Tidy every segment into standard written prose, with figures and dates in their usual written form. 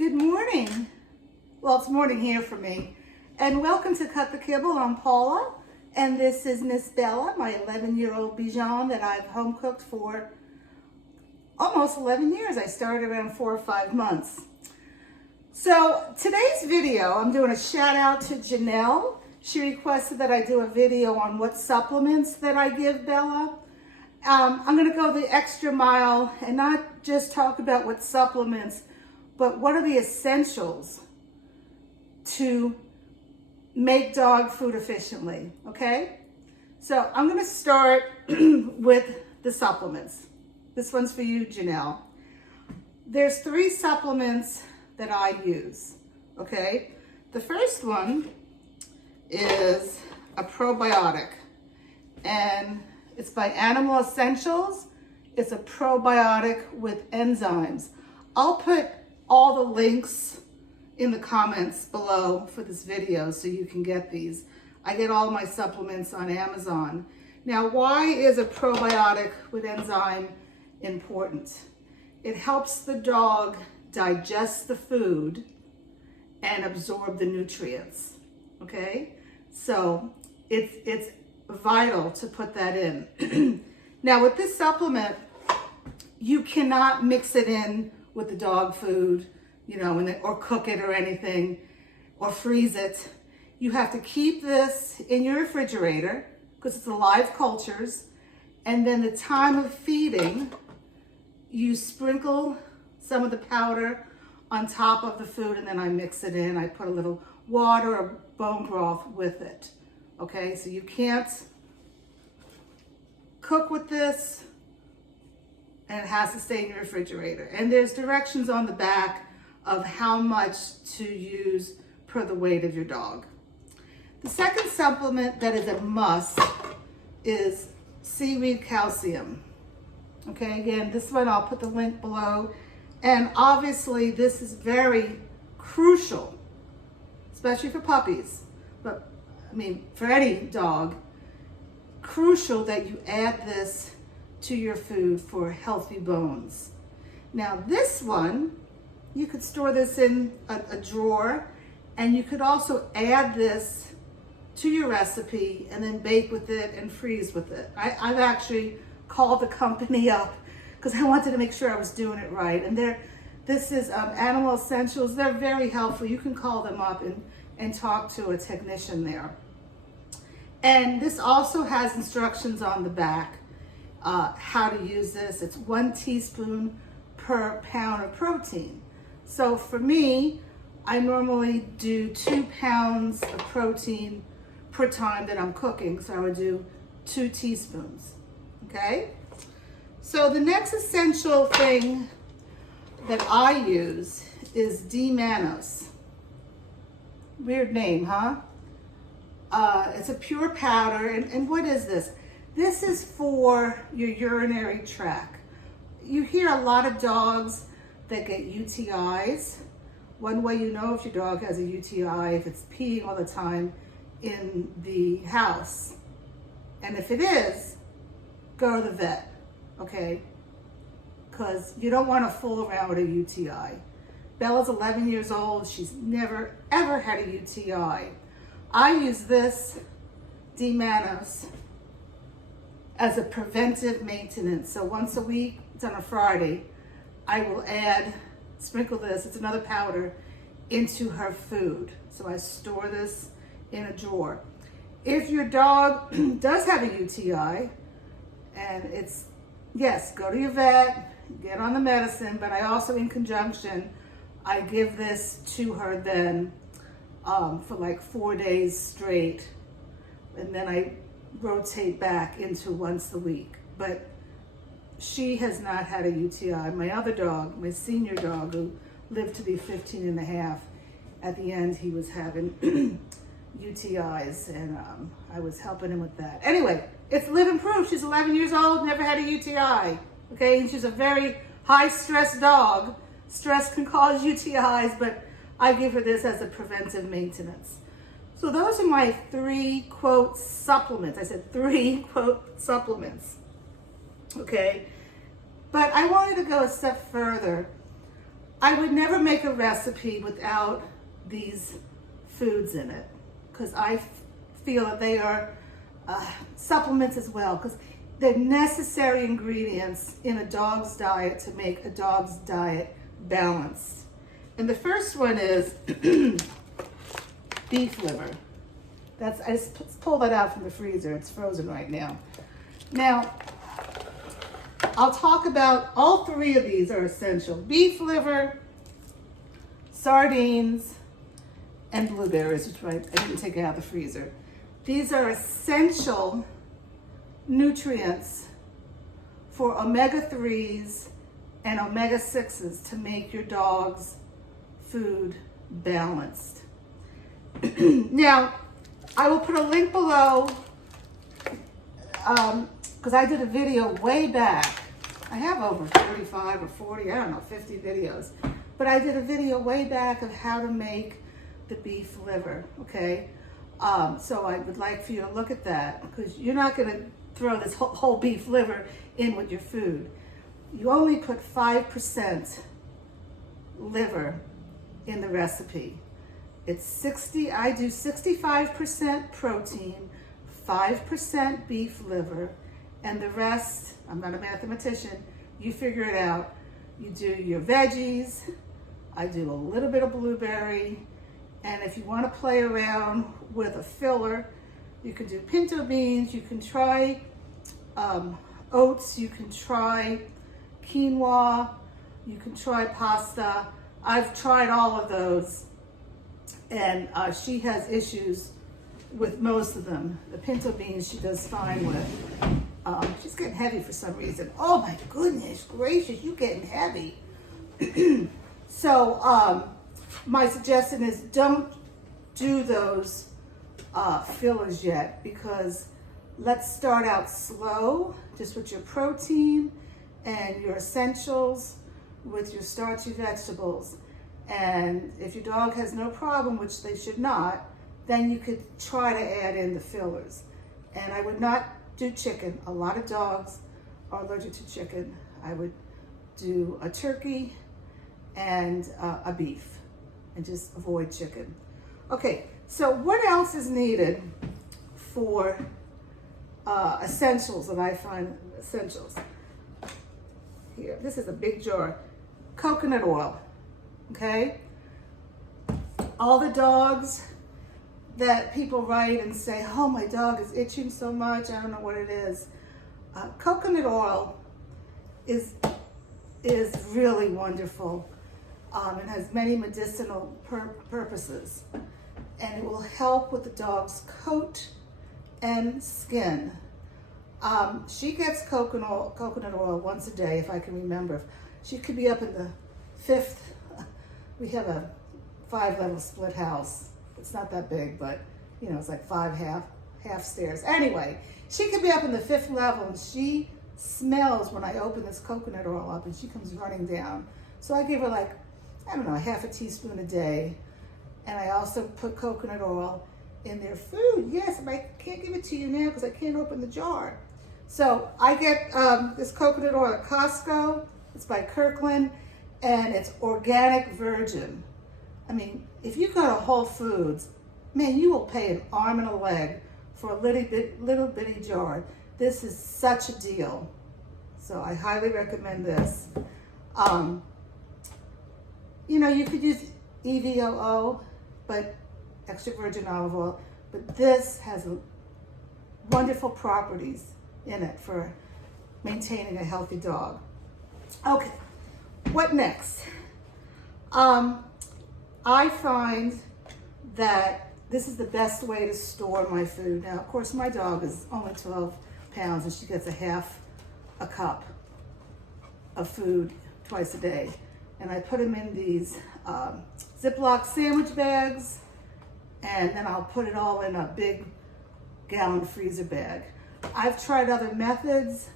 Good morning. Well, it's morning here for me. And welcome to Cut the Kibble. I'm Paula, and this is Miss Bella, my 11-year-old Bichon that I've home cooked for almost 11 years. I started around 4 or 5 months. So today's video, I'm doing a shout out to Janelle. She requested that I do a video on what supplements that I give Bella. I'm going to go the extra mile and not just talk about what supplements, but what are the essentials to make dog food efficiently, okay? So I'm going to start with the supplements. This one's for you, Janelle. There's 3 supplements that I use, okay? The first one is a probiotic, and it's by Animal Essentials. It's a probiotic with enzymes. I'll put all the links in the comments below for this video so you can get these. I get all my supplements on Amazon. Now, why is a probiotic with enzyme important? It helps the dog digest the food and absorb the nutrients, okay? So it's vital to put that in. Now with this supplement, you cannot mix it in with the dog food, you know, or cook it or anything, or freeze it. You have to keep this in your refrigerator because it's live cultures. And then the time of feeding, you sprinkle some of the powder on top of the food, and then I mix it in. I put a little water or bone broth with it. Okay, so you can't cook with this, and it has to stay in your refrigerator. And there's directions on the back of how much to use per the weight of your dog. The second supplement that is a must is seaweed calcium. Okay, again, this one I'll put the link below. And obviously this is very crucial, especially for puppies, but I mean for any dog, crucial that you add this to your food for healthy bones. Now this one, you could store this in a drawer, and you could also add this to your recipe and then bake with it and freeze with it. I've actually called the company up because I wanted to make sure I was doing it right. And this is Animal Essentials. They're very helpful. You can call them up and talk to a technician there. And this also has instructions on the back how to use this. It's 1 teaspoon per pound of protein. So for me, I normally do 2 pounds of protein per time that I'm cooking. So I would do 2 teaspoons, okay? So the next essential thing that I use is D-mannose. Weird name, huh? It's a pure powder, and what is this? This is for your urinary tract. You hear a lot of dogs that get UTIs. One way you know if your dog has a UTI, if it's peeing all the time in the house. And if it is, go to the vet, okay? Because you don't want to fool around with a UTI. Bella's 11 years old. She's never, ever had a UTI. I use this D-mannose as a preventive maintenance. So once a week, it's on a Friday, I will sprinkle this, it's another powder, into her food. So I store this in a drawer. If your dog does have a UTI, and yes, go to your vet, get on the medicine, but I also, in conjunction, I give this to her then for like 4 days straight, and then I rotate back into once a week. But she has not had a UTI. My other dog, my senior dog, who lived to be 15 and a half, at the end he was having UTIs, and I was helping him with that. Anyway, it's living proof. She's 11 years old, never had a UTI, okay? And she's a very high-stress dog. Stress can cause UTIs, but I give her this as a preventive maintenance. So those are my 3, quote, supplements. I said 3, quote, supplements, okay? But I wanted to go a step further. I would never make a recipe without these foods in it, because I feel that they are supplements as well, because they're necessary ingredients in a dog's diet to make a dog's diet balanced. And the first one is beef liver. I just pulled that out from the freezer. It's frozen right now. Now, I'll talk about all three of these are essential. Beef liver, sardines, and blueberries, which I didn't take out of the freezer. These are essential nutrients for omega-3s and omega-6s to make your dog's food balanced. Now, I will put a link below because I did a video way back. I have over 35 or 40, I don't know, 50 videos. But I did a video way back of how to make the beef liver, okay? So I would like for you to look at that, because you're not gonna throw this whole beef liver in with your food. You only put 5% liver in the recipe. It's I do 65% protein, 5% beef liver, and the rest, I'm not a mathematician, you figure it out. You do your veggies, I do a little bit of blueberry, and if you want to play around with a filler, you can do pinto beans, you can try oats, you can try quinoa, you can try pasta. I've tried all of those, and she has issues with most of them. The pinto beans she does fine with. She's getting heavy for some reason. Oh my goodness gracious, you getting heavy. So my suggestion is don't do those fillers yet, because let's start out slow, just with your protein and your essentials, with your starchy vegetables. And if your dog has no problem, which they should not, then you could try to add in the fillers. And I would not do chicken. A lot of dogs are allergic to chicken. I would do a turkey and a beef, and just avoid chicken. Okay, so what else is needed for essentials that I find essentials? Here, this is a big jar. Coconut oil, okay? All the dogs that people write and say, oh, my dog is itching so much, I don't know what it is. Coconut oil is really wonderful. It has many medicinal purposes, and it will help with the dog's coat and skin. She gets coconut oil once a day, if I can remember. She could be up in the 5th. We have a 5-level split house. It's not that big, but you know, it's like 5 half stairs. Anyway, she could be up in the 5th level, and she smells when I open this coconut oil up, and she comes running down. So I give her, like, I don't know, half a teaspoon a day. And I also put coconut oil in their food. Yes, but I can't give it to you now because I can't open the jar. So I get this coconut oil at Costco. It's by Kirkland, and it's organic virgin. I mean, if you go to Whole Foods, man, you will pay an arm and a leg for a little bitty jar. This is such a deal. So I highly recommend this. You know, you could use EVOO, but extra virgin olive oil, but this has wonderful properties in it for maintaining a healthy dog. Okay, what next? I find that this is the best way to store my food. Now, of course, my dog is only 12 pounds, and she gets a cup of food twice a day. And I put them in these Ziploc sandwich bags, and then I'll put it all in a big gallon freezer bag. I've tried other methods.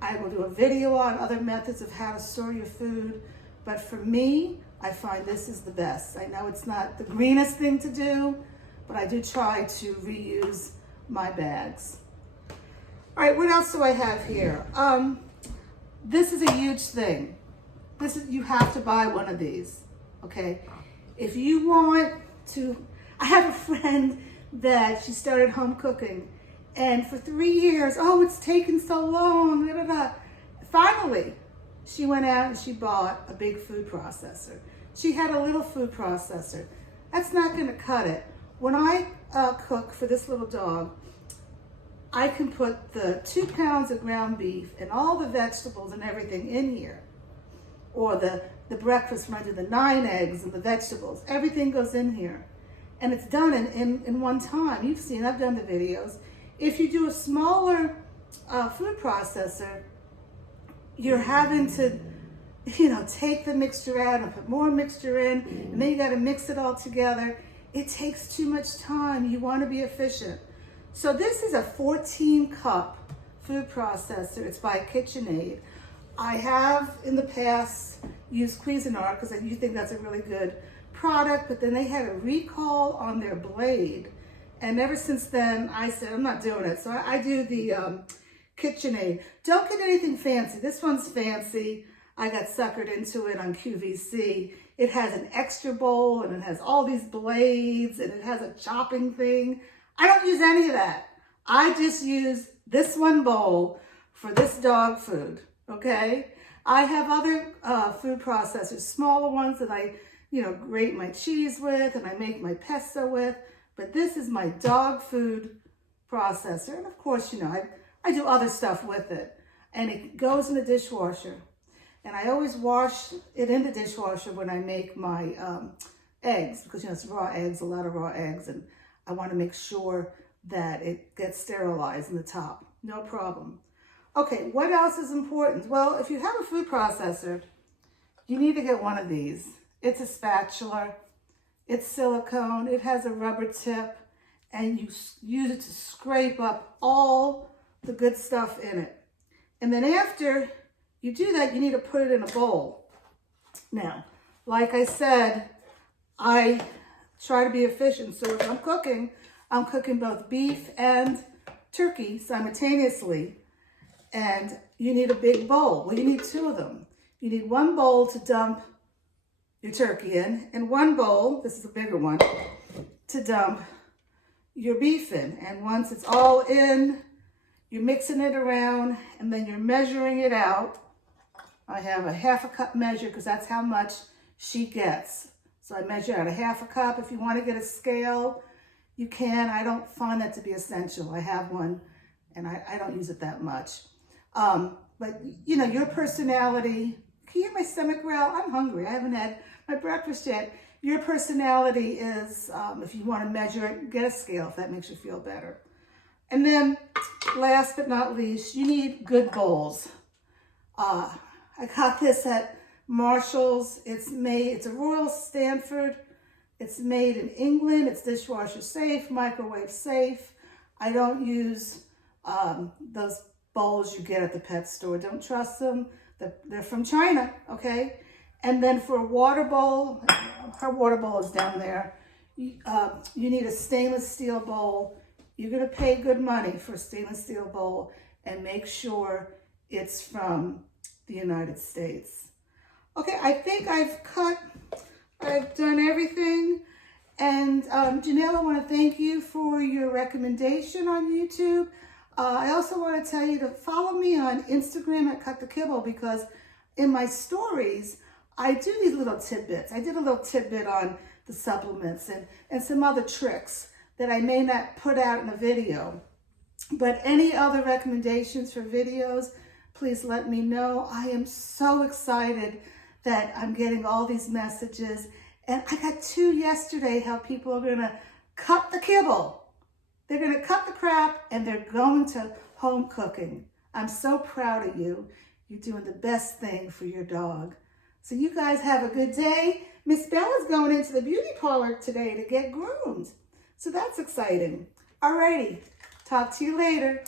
I will do a video on other methods of how to store your food, but for me, I find this is the best. I know it's not the greenest thing to do, but I do try to reuse my bags. All right, what else do I have here? This is a huge thing. you have to buy one of these, okay? If you want to, I have a friend that she started home cooking, and for 3 years, oh, it's taken so long, da, da, da. Finally, she went out and she bought a big food processor. She had a little food processor. That's not gonna cut it. When I cook for this little dog, I can put the 2 pounds of ground beef and all the vegetables and everything in here. Or the breakfast when I do the 9 eggs and the vegetables, everything goes in here. And it's done in one time. You've seen, I've done the videos. If you do a smaller food processor, you're having to, take the mixture out and put more mixture in, and then you gotta mix it all together. It takes too much time. You wanna be efficient. So this is a 14-cup food processor. It's by KitchenAid. I have in the past used Cuisinart because you think that's a really good product, but then they had a recall on their blade. And ever since then, I said, I'm not doing it. So I do the KitchenAid. Don't get anything fancy. This one's fancy. I got suckered into it on QVC. It has an extra bowl and it has all these blades and it has a chopping thing. I don't use any of that. I just use this one bowl for this dog food, okay? I have other food processors, smaller ones that I, grate my cheese with and I make my pesto with, but this is my dog food processor. And of course, I do other stuff with it. And it goes in the dishwasher. And I always wash it in the dishwasher when I make my eggs, because it's raw eggs, a lot of raw eggs, and I want to make sure that it gets sterilized in the top. No problem. Okay, what else is important? Well, if you have a food processor, you need to get one of these. It's a spatula. It's silicone. It has a rubber tip, and you use it to scrape up all the good stuff in it. And then after you do that, you need to put it in a bowl. Now, like I said, I try to be efficient. So if I'm cooking both beef and turkey simultaneously. And you need a big bowl. Well, you need 2 of them. You need 1 bowl to dump your turkey in, and 1 bowl, this is a bigger one, to dump your beef in. And once it's all in, you're mixing it around, and then you're measuring it out. I have a 1/2 cup measure because that's how much she gets. So I measure out a 1/2 cup. If you want to get a scale, you can. I don't find that to be essential. I have one, and I don't use it that much. But your personality, can you hear my stomach growl? I'm hungry. I haven't had my breakfast yet. Your personality is, if you want to measure it, get a scale if that makes you feel better. And then last but not least, you need good bowls. I got this at Marshall's. It's a Royal Stanford. It's made in England. It's dishwasher safe, microwave safe. I don't use those bowls you get at the pet store. Don't trust them. They're from China, okay? And then for a water bowl, her water bowl is down there. You need a stainless steel bowl. You're gonna pay good money for a stainless steel bowl, and make sure it's from the United States. Okay, I think I've done everything. And Janelle, I want to thank you for your recommendation on YouTube. I also want to tell you to follow me on Instagram at Cut the Kibble, because in my stories, I do these little tidbits. I did a little tidbit on the supplements and some other tricks that I may not put out in a video. But any other recommendations for videos, please let me know. I am so excited that I'm getting all these messages. And I got 2 yesterday, how people are gonna cut the kibble. They're gonna cut the crap and they're going to home cooking. I'm so proud of you. You're doing the best thing for your dog. So you guys have a good day. Miss Bella's going into the beauty parlor today to get groomed. So that's exciting. Alrighty, talk to you later.